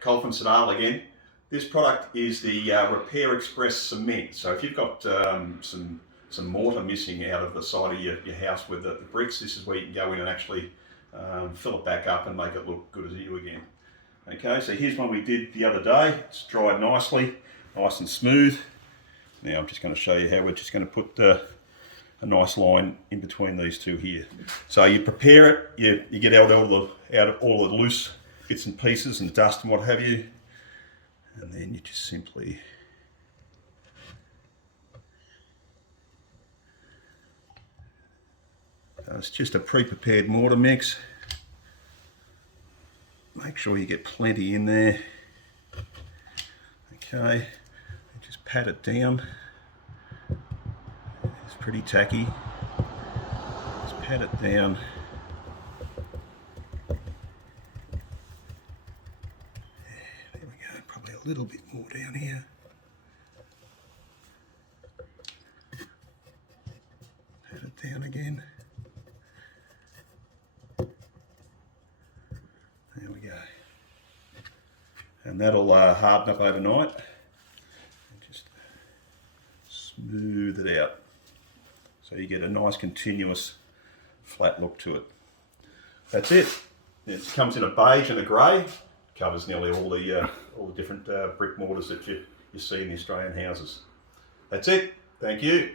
Colin from St Arl again. This product is the Repair Express cement. So if you've got some mortar missing out of the side of your house with the bricks, this is where you can go in and actually fill it back up and make it look good as new again. Okay, so here's one we did the other day. It's dried nicely, nice and smooth. Now I'm just going to show you how we're just going to put a nice line in between these two here. So you prepare it, you get out all the loose bits and pieces and dust and what have you, and then you just simply it's just a pre-prepared mortar mix. Make sure you get plenty in there. Okay, just pat it down. It's pretty tacky. Just pat it down. There we go, probably a little bit more down here. Pat it down again. There we go. And that'll harden up overnight. And just smooth it out. So you get a nice continuous flat look to it. That's it. It comes in a beige and a grey. Covers nearly all the different brick mortars that you see in the Australian houses. That's it. Thank you.